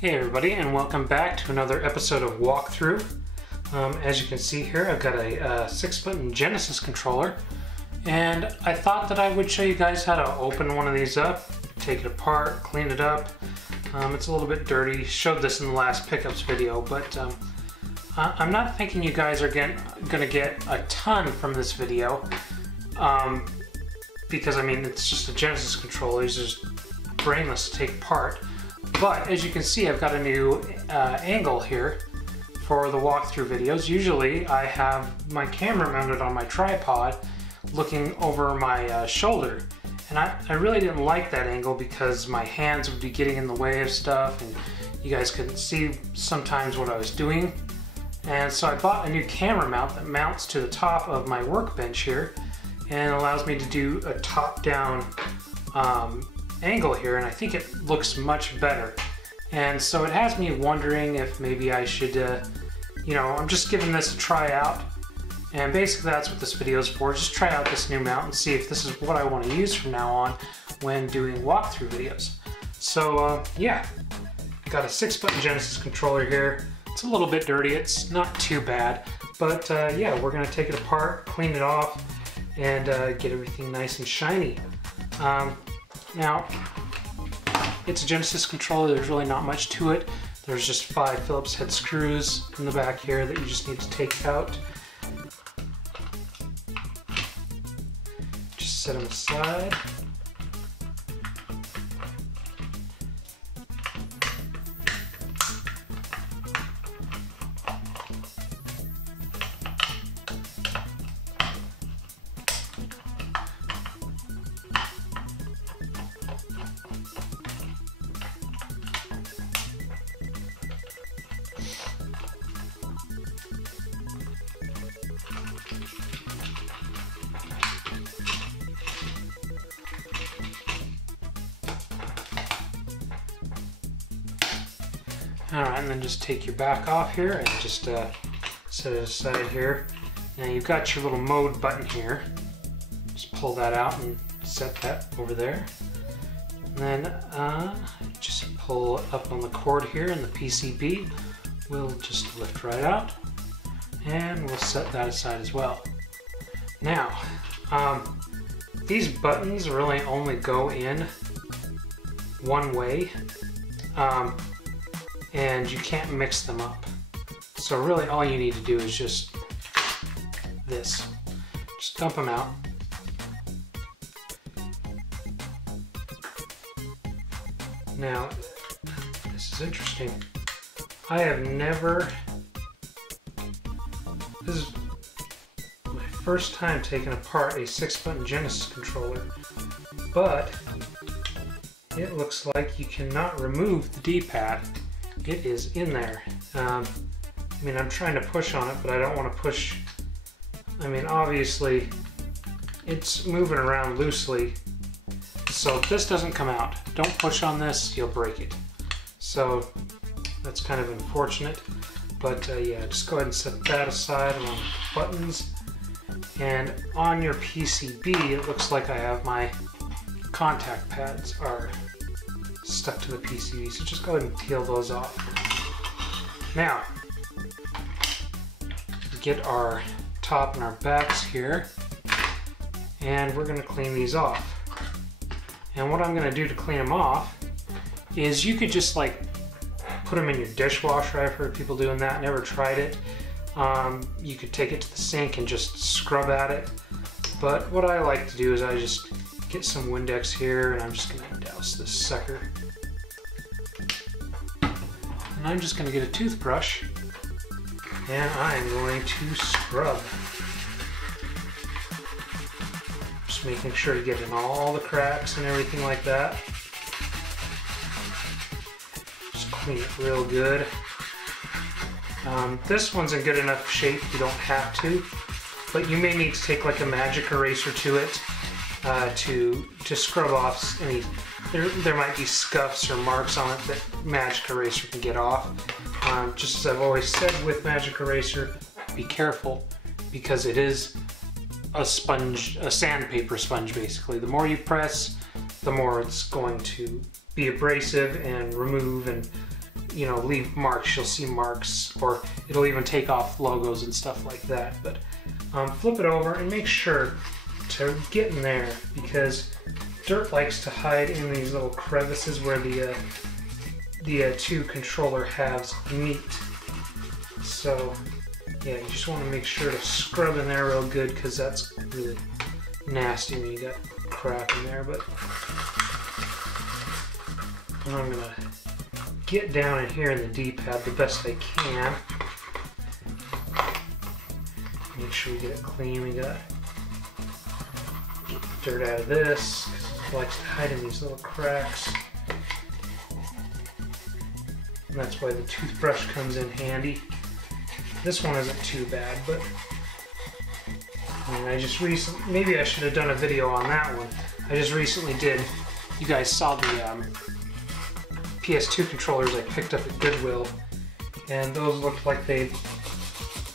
Hey everybody, and welcome back to another episode of Walkthrough. As you can see here, I've got a 6-button Genesis controller, and I thought that I would show you guys how to open one of these up, take it apart, clean it up. It's a little bit dirty. Showed this in the last pickups video, but I'm not thinking you guys are going to get a ton from this video, because I mean it's just a Genesis controller. It's just brainless to take apart. But as you can see, I've got a new angle here for the walkthrough videos. Usually I have my camera mounted on my tripod looking over my shoulder, and I really didn't like that angle because my hands would be getting in the way of stuff and you guys couldn't see sometimes what I was doing. And so I bought a new camera mount that mounts to the top of my workbench here and allows me to do a top-down angle here, and I think it looks much better. And so it has me wondering if maybe I should, I'm just giving this a try out, and basically that's what this video is for. Just try out this new mount and see if this is what I want to use from now on when doing walkthrough videos. So yeah, got a 6-button Genesis controller here. It's a little bit dirty, it's not too bad, but yeah, we're going to take it apart, clean it off, and get everything nice and shiny. Now, it's a Genesis controller. There's really not much to it. There's just 5 Phillips head screws in the back here that you just need to take out. Just set them aside. Alright, and then just take your back off here and just set it aside here. Now you've got your little mode button here. Just pull that out and set that over there. And then just pull up on the cord here, and the PCB will just lift right out. And we'll set that aside as well. Now, these buttons really only go in one way. And you can't mix them up. So really all you need to do is just this. Just dump them out. Now, this is interesting. I have never, this is my first time taking apart a 6-button Genesis controller, but it looks like you cannot remove the D-pad. It is in there. I mean, I'm trying to push on it, but I don't want to push. I mean, obviously, it's moving around loosely. So if this doesn't come out, don't push on this, you'll break it. So that's kind of unfortunate. But yeah, just go ahead and set that aside along with the buttons. And on your PCB, it looks like I have my contact pads are stuck to the PCB, so just go ahead and peel those off. Now, get our top and our backs here, and we're going to clean these off. And what I'm going to do to clean them off is you could just like put them in your dishwasher. I've heard people doing that, never tried it. You could take it to the sink and just scrub at it, but what I like to do is I just get some Windex here, and I'm just going to douse this sucker. And I'm just going to get a toothbrush, and I'm going to scrub. Just making sure to get in all the cracks and everything like that. Just clean it real good. This one's in good enough shape you don't have to, but you may need to take like a magic eraser to it. To scrub off any, there might be scuffs or marks on it that magic eraser can get off. Just as I've always said with magic eraser, be careful because it is a sponge, a sandpaper sponge basically. The more you press, the more it's going to be abrasive and remove and you know, leave marks. You'll see marks, or it'll even take off logos and stuff like that. But flip it over and make sure to get in there, because dirt likes to hide in these little crevices where the two controller halves meet. So yeah, you just want to make sure to scrub in there real good, because that's really nasty when you got crap in there. But I'm gonna get down in here in the D-pad the best I can. Make sure we get it clean. We gotta get the dirt out of this, because it likes to hide in these little cracks. And that's why the toothbrush comes in handy. This one isn't too bad, but I just recently, maybe I should have done a video on that one. I just recently did. You guys saw the PS2 controllers I picked up at Goodwill, and those looked like they'd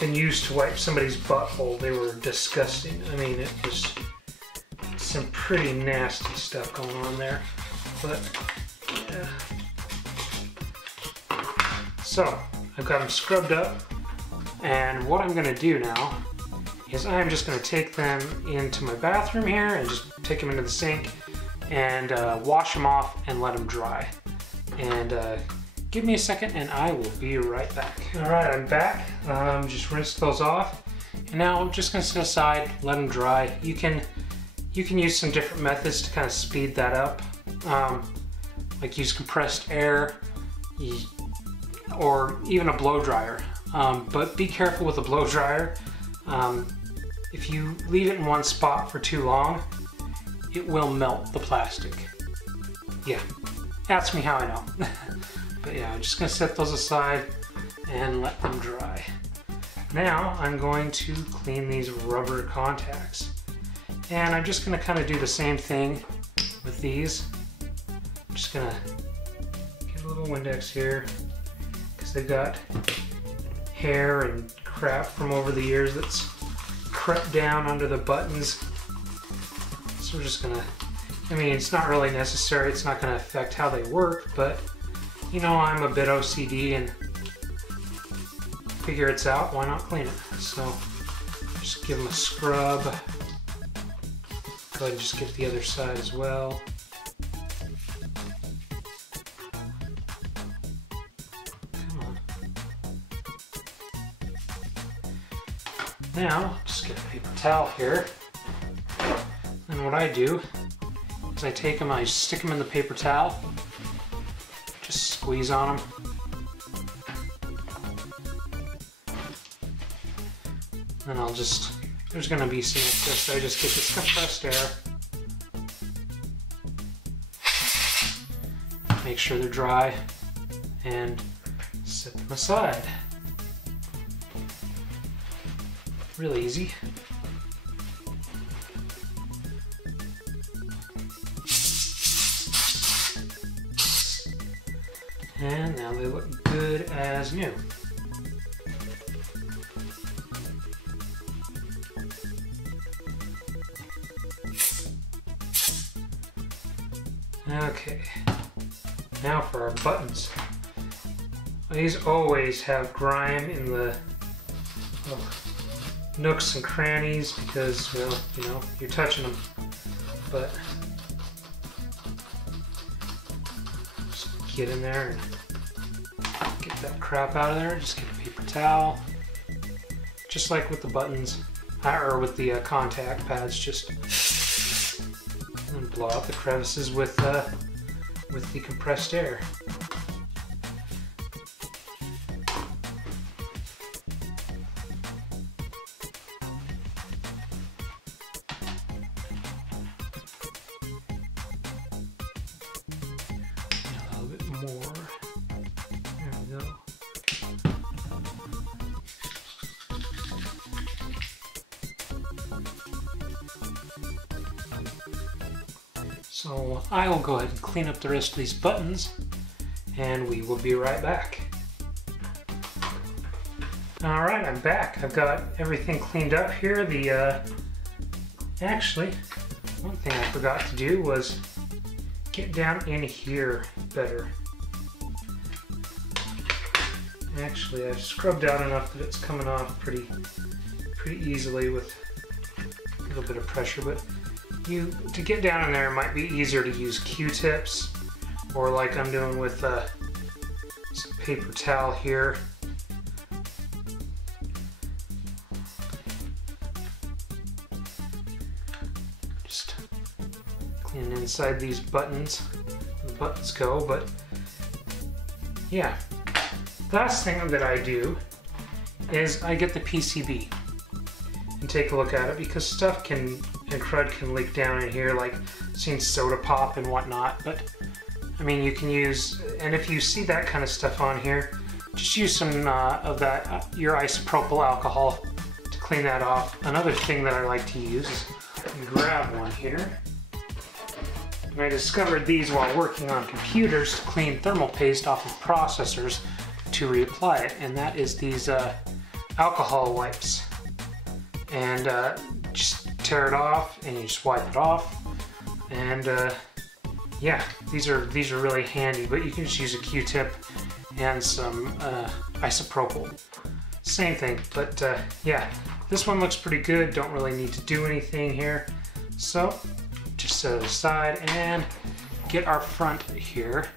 been used to wipe somebody's butthole. They were disgusting. I mean, it was some pretty nasty stuff going on there. But yeah. So I've got them scrubbed up, and what I'm going to do now is I'm just going to take them into my bathroom here and just take them into the sink and wash them off and let them dry. And give me a second and I will be right back. Alright, I'm back. Just rinsed those off. And now I'm just going to set aside, let them dry. You can use some different methods to kind of speed that up. Like use compressed air or even a blow dryer. But be careful with a blow dryer. If you leave it in one spot for too long, it will melt the plastic. Yeah, ask me how I know. But yeah, I'm just gonna set those aside and let them dry. Now I'm going to clean these rubber contacts. And I'm just gonna kind of do the same thing with these. I'm just gonna get a little Windex here, because they've got hair and crap from over the years that's crept down under the buttons. So we're just gonna, I mean, it's not really necessary, it's not gonna affect how they work, but you know, I'm a bit OCD and figure it's out, why not clean it? So just give them a scrub. Go ahead and just get the other side as well. Come on. Now, just get a paper towel here. And what I do is I take them, I stick them in the paper towel, just squeeze on them. And I'll just, there's going to be some excess, so I just get this compressed air. Make sure they're dry and set them aside. Really easy. And now they look good as new. Okay, now for our buttons. These always have grime in the nooks and crannies because, well, you know, you're touching them. But just get in there and get that crap out of there. Just get a paper towel, just like with the buttons, or with the contact pads. Just and blow out the crevices with the compressed air. A little bit more. There we go. So I will go ahead and clean up the rest of these buttons, and we will be right back. Alright, I'm back. I've got everything cleaned up here. Actually, one thing I forgot to do was get down in here better. Actually, I've scrubbed out enough that it's coming off pretty easily with a little bit of pressure, but to get down in there, it might be easier to use Q-tips, or like I'm doing with some paper towel here. Just clean inside these buttons. The buttons go, but yeah. Last thing that I do is I get the PCB and take a look at it, because stuff and crud can leak down in here, like seen soda pop and whatnot. But I mean, you can use, and if you see that kind of stuff on here, just use some of that, your isopropyl alcohol to clean that off. Another thing that I like to use is grab one here. And I discovered these while working on computers to clean thermal paste off of processors to reapply it, and that is these alcohol wipes. And just tear it off, and you just wipe it off. And yeah, these are really handy. But you can just use a Q-tip and some isopropyl. Same thing. But yeah, this one looks pretty good. Don't really need to do anything here. So just set it aside and get our front here,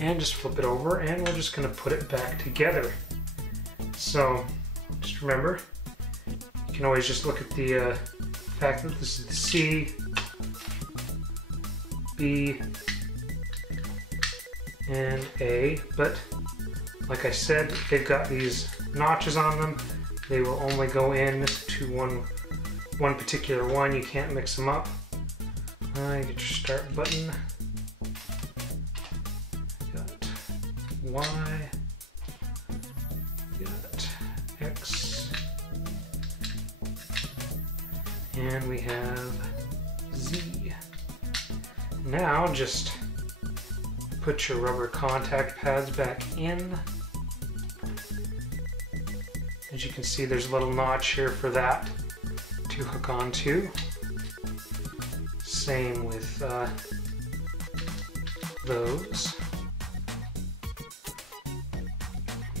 and just flip it over, and we're just going to put it back together. So just remember, you can always just look at the fact that this is the C, B, and A, but like I said, they've got these notches on them. They will only go in to one particular one. You can't mix them up. You get your start button. Got Y, got X, and we have Z. Now just put your rubber contact pads back in. As you can see, there's a little notch here for that to hook onto. Same with those.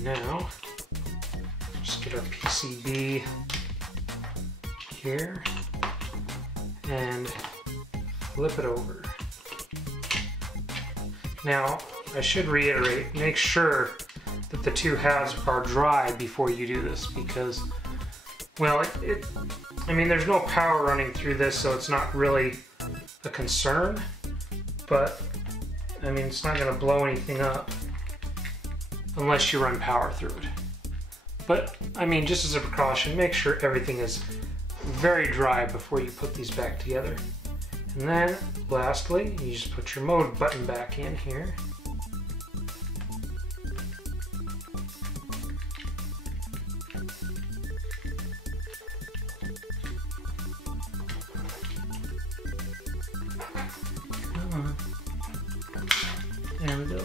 Now, just get our PCB here and flip it over. Now, I should reiterate, make sure that the two halves are dry before you do this, because, well, I mean, there's no power running through this, so it's not really a concern, but I mean, it's not going to blow anything up unless you run power through it. But I mean, just as a precaution, make sure everything is very dry before you put these back together. And then lastly, you just put your mode button back in here. There we go.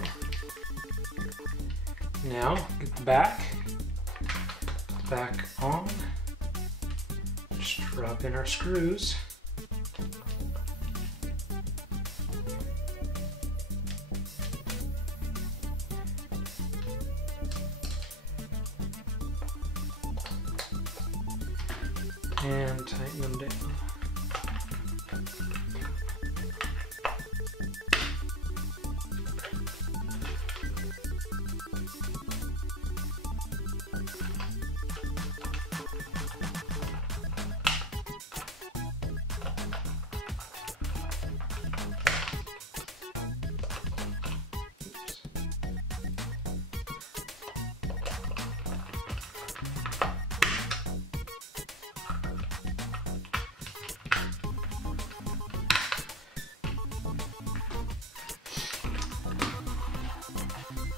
Now, get the back on. Just drop in our screws. And tighten them down.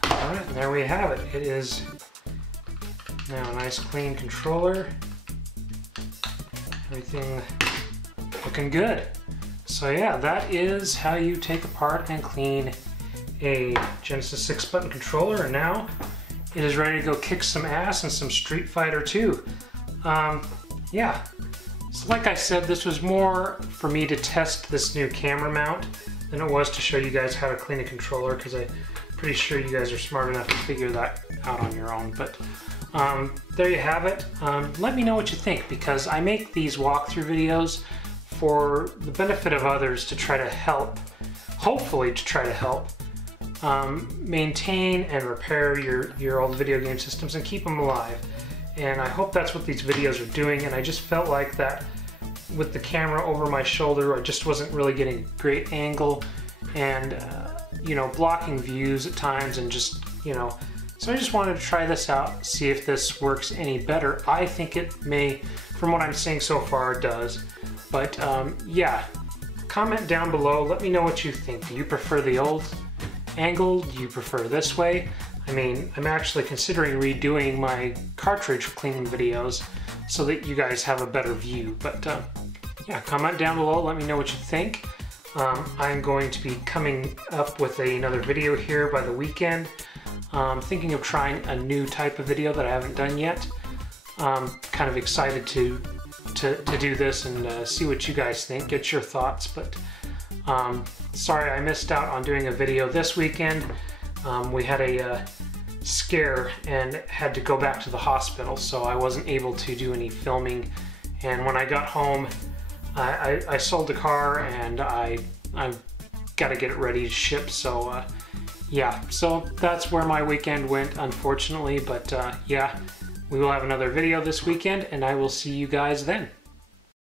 Alright, and there we have it. It is now a nice clean controller. Everything looking good. So yeah, that is how you take apart and clean a Genesis 6 button controller, and now it is ready to go kick some ass in some Street Fighter 2. Yeah, so like I said, this was more for me to test this new camera mount than it was to show you guys how to clean a controller, because I pretty sure you guys are smart enough to figure that out on your own. But there you have it. Let me know what you think, because I make these walkthrough videos for the benefit of others to try to help, hopefully to try to help maintain and repair your old video game systems and keep them alive. And I hope that's what these videos are doing, and I just felt like that with the camera over my shoulder, I just wasn't really getting a great angle, and you know, blocking views at times, and just, you know, so I just wanted to try this out, see if this works any better. I think it may, from what I'm seeing so far, it does. But yeah, comment down below, let me know what you think. Do you prefer the old angle? Do you prefer this way? I mean, I'm actually considering redoing my cartridge cleaning videos so that you guys have a better view. But yeah, comment down below, let me know what you think. I'm going to be coming up with another video here by the weekend. Thinking of trying a new type of video that I haven't done yet. Kind of excited to do this and see what you guys think, get your thoughts. But sorry I missed out on doing a video this weekend. We had a scare and had to go back to the hospital, so I wasn't able to do any filming. And when I got home, I sold the car, and I got to get it ready to ship. So yeah, so that's where my weekend went, unfortunately. But yeah, we will have another video this weekend, and I will see you guys then.